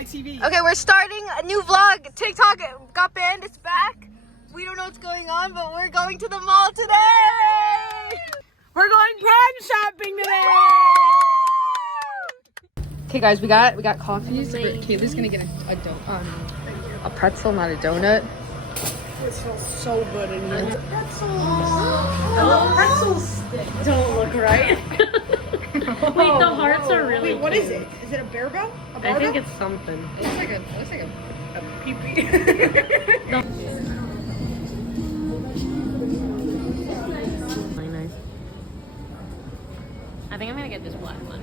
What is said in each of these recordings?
Okay, we're starting a new vlog. TikTok got banned, it's back. We don't know what's going on, but we're going to the mall today. We're going Prom shopping today. Okay guys, we got coffees. Kayla's gonna get a pretzel, not a donut. It smells so good in here. Pretzels don't look right. Wait, the hearts are really Wait, what is it? Is it a barbell? I think it's something. It looks like a pee-pee. Really nice. I think I'm gonna get this black one.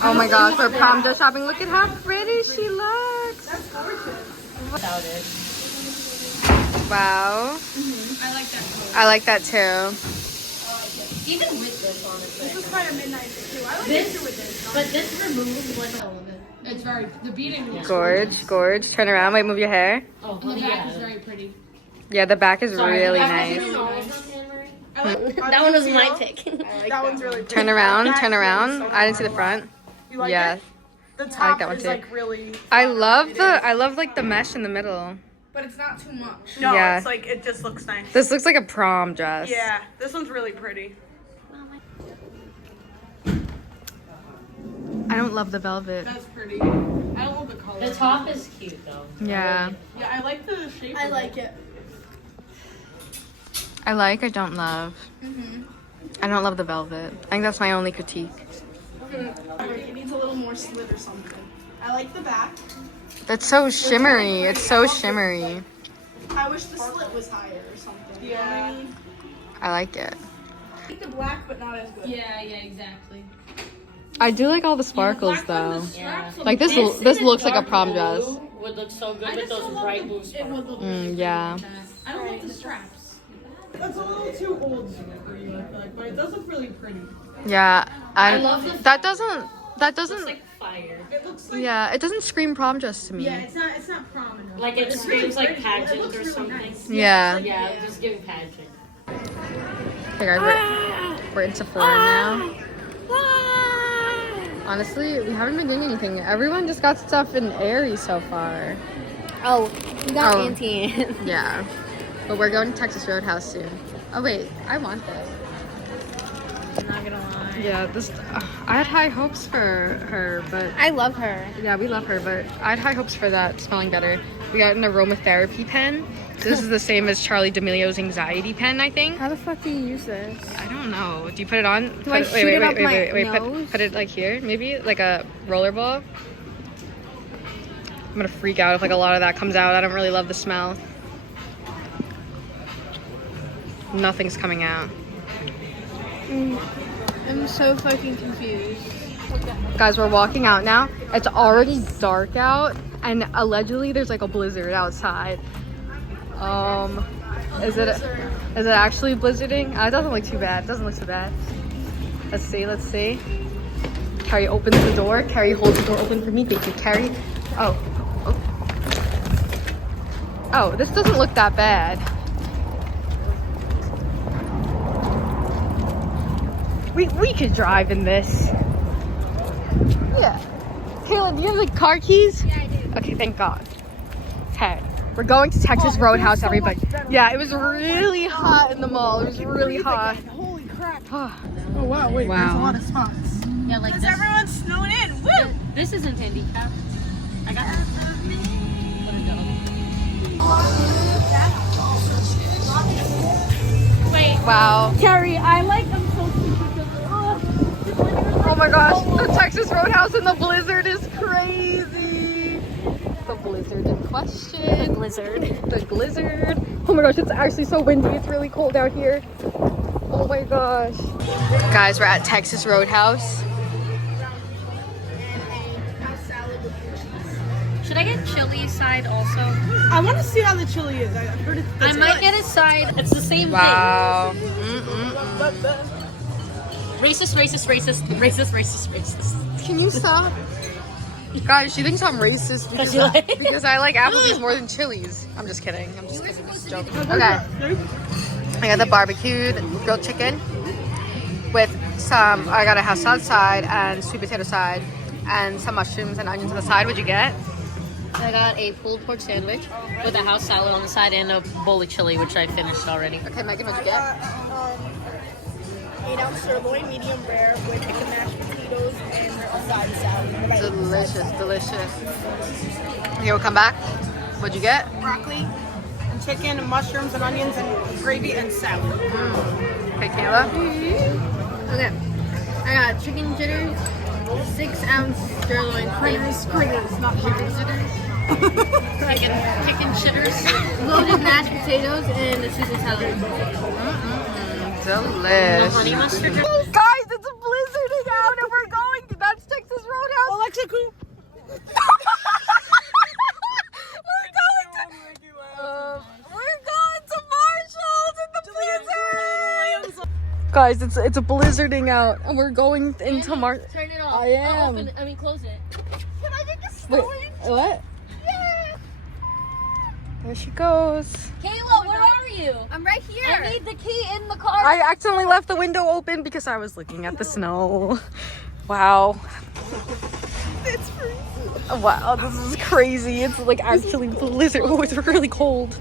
Oh my gosh, we're prom dress shopping. Look at how pretty she looks. That's gorgeous. Without it. Wow. I like that color. I like that too. Even with this, honestly. This is kind of midnight too. I like it too with this. But this removes like all of it. It's very, the beading looks Gorge. Turn around. Wait, move your hair. Oh, and the back is very pretty. Yeah, the back is Sorry, really the back is nice. really nice. I like, That one was my pick. that one's really pretty. Turn around. That Turn feels around. so I didn't see the good. front. You like Yeah. it? The I like top that one is too. like really. I love like the mesh in the middle. But it's not too much. No, Yeah. it's like it just looks nice. This looks like a prom dress. Yeah, this one's really pretty. I don't love the velvet. That's pretty. I don't love the color. The top is cute though. Yeah. Yeah, I like the shape. I like it. I don't love. I don't love the velvet. I think that's my only critique. It needs a little more slit or something. I like the back. That's so shimmery. It's so shimmery. I wish the slit was higher or something. Yeah. I like it. I like the black, but not as good. Yeah, exactly. I do like all the sparkles though. Yeah. Like this looks like a prom dress. Would look so good with those bright blue sparkles. Yeah. I don't like the straps. That's a little too old for you, I feel like, but it does look really pretty. Yeah. I love the that doesn't It's like fire. It looks like yeah, it doesn't scream prom dress to me. yeah, it's not prom enough. Like it screams like It pageant looks or really something. nice. Yeah. Yeah, just giving pageant. Okay guys, we're in Sephora now. Honestly, we haven't been doing anything. Everyone just got stuff in Aerie so far. Oh, we got Oh. Auntie. Yeah. But we're going to Texas Roadhouse soon. Oh wait, I want this. I'm not gonna lie. Yeah, this. I had high hopes for her, but I love her. yeah, we love her, but I had high hopes for that smelling better. We got an aromatherapy pen. This is the same as Charlie D'Amelio's anxiety pen, I think. How the fuck do you use this? I don't know. Do you put it on? Do I shoot it up my nose? Put it like here, maybe like a rollerball. I'm gonna freak out if like a lot of that comes out. I don't really love the smell. Nothing's coming out. I'm so fucking confused. Guys, we're walking out now. It's already dark out, and allegedly there's like a blizzard outside. Is it actually blizzarding? It doesn't look too bad. It doesn't look too bad. Let's see. Carrie opens the door. Carrie holds the door open for me. Thank you, Carrie. Oh, this doesn't look that bad. We could drive in this. Yeah. Kayla, do you have like car keys? Yeah, I do. Okay, thank God. Okay, we're going to Texas Roadhouse, everybody. Yeah, it was really hot in the mall. It was really hot. Holy crap. Oh, Oh wow, wait, Wow. there's a lot of spots. Yeah, like Because everyone's snowing in. Woo! This isn't handicap. I got that. Wait. wow. Carrie, I like them so Oh my gosh, the Texas Roadhouse in the blizzard is crazy. The blizzard in question. Blizzard. The blizzard. Oh my gosh, it's actually so windy. It's really cold out here. Oh my gosh. Guys, we're at Texas Roadhouse. Should I get chili side also? I want to see how the chili is. I've heard it's I might get a side. It's the same Wow. thing. Racist. Can you stop? Guys, she thinks I'm racist because, you like- because I like Applebee's more than Chili's. I'm just kidding. I'm just joking. Okay. I got the barbecued grilled chicken with some, I got a house salad side and sweet potato side and some mushrooms and onions on the side. What'd you get? I got a pulled pork sandwich with a house salad on the side and a bowl of chili, which I finished already. Okay, Megan, what'd you get? 8-ounce sirloin, medium rare, with chicken mashed potatoes and a side salad. Delicious, delicious. Okay, we'll come back. What'd you get? Broccoli, and chicken, and mushrooms, and onions, and gravy, and salad. Okay, Kayla. Okay. I got chicken jitters, 6-ounce sirloin Squiggles, not chicken jitters. Chicken shitters. loaded mashed potatoes, and a Caesar salad. Delish. Honey mustard. Guys, it's blizzarding out and we're going. That's Texas Roadhouse. Alexa, cool. We're going to Marshall's in the blizzard. Guys, it's blizzarding out and we're going into Marshall's. Turn it off. I am. Close it. Can I get this? Wait, what? There she goes. Kayla, where are you? I'm right here. I need the key in the car. I accidentally left the window open because I was looking at the snow. Wow. It's freezing. Wow, this is crazy. It's like actually blizzard. Oh, it's really cold.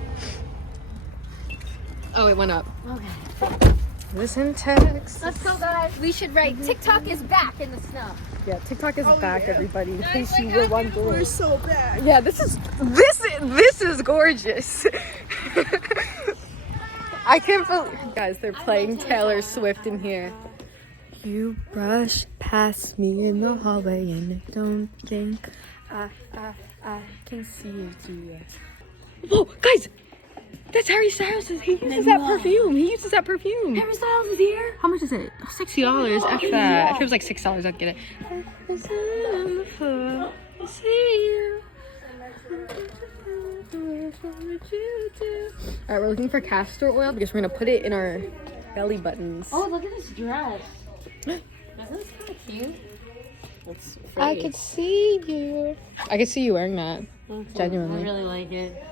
Oh, it went up. Okay. Listen, Tex. Let's go, guys. We should write TikTok is back in the snow. Yeah, TikTok is back, everybody. In case you were wondering. We're so bad. Yeah, this is gorgeous. I can't believe, guys, they're playing Taylor Swift in here. You brush past me in the hallway and I don't think I can see you, dear. Oh, guys, that's Harry Styles. He uses that perfume. Harry Styles is here. How much is it? $60. F that. If it was like $6, I'd get it. Alright, we're looking for castor oil because we're gonna put it in our belly buttons. Oh, look at this dress. Isn't this kind of cute? I could see you. I could see you wearing that. I Genuinely. really like it.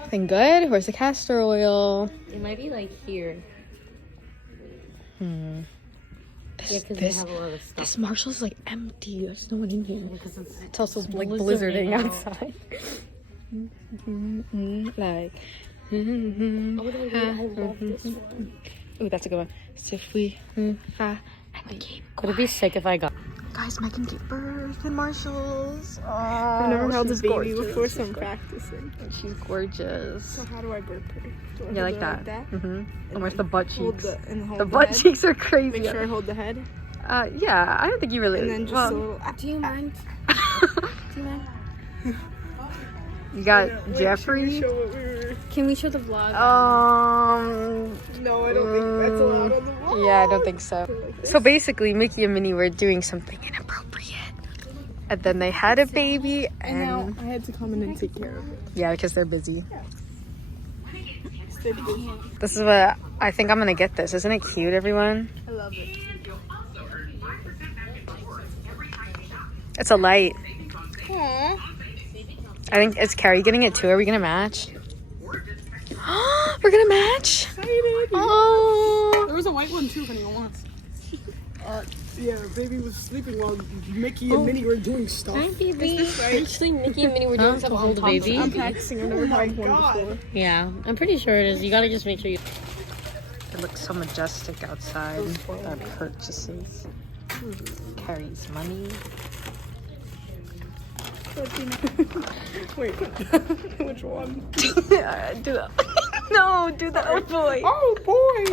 Anything good? Where's the castor oil? It might be like here. This, Because this, they have a lot of stuff. this Marshall's is like empty. There's no one in here. Because It's also like blizzarding blizzarding out. outside. Like. I love this. Ooh, that's a good one. So if we Could it be sick if I got? guys, Megan gave birth in Marshall's. Oh, I've never held a she's baby gorgeous. before, so I'm practicing. She's gorgeous. So how do I birth her? Do I Yeah, hold like her that. like And where's the butt Hold cheeks? hold The butt head? cheeks are crazy. Make sure I hold the head. Yeah, I don't think you really. And then just well, a little. Do you mind? you got Wait, Jeffrey. should we show what we were... Can we show the vlog? No, I don't think that's allowed on the wall. Yeah, I don't think so. So basically, Mickey and Minnie were doing something inappropriate, and then they had a baby, And now and I had to come in and take care of it. yeah, because they're busy. Stay busy. This is what I think I'm gonna get. This isn't it cute, everyone? I love it. It's a light. Aww. I think it's Carrie getting it too. Are we gonna match? We're gonna match. Excited. Oh. There was a white one too if anyone wants. Yeah, the baby was sleeping while Mickey and Minnie were doing stuff. Actually, Mickey and Minnie were doing something to hold the baby. I'm practicing. I've never had one before. Yeah, I'm pretty sure it is. You gotta just make sure you. It looks so majestic outside. Our purchases. Carrie's money. Wait, which one? Do that. No, do the oh boy. Oh boy!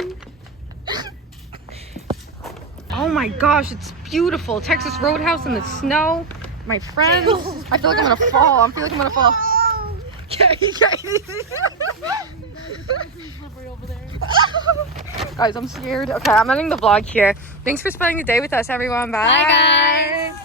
Oh my gosh, it's beautiful. Texas Roadhouse in the snow. My friends. I feel like I'm gonna fall. I feel like I'm gonna fall. Guys, I'm scared. Okay, I'm ending the vlog here. Thanks for spending the day with us, everyone. Bye. Bye, guys.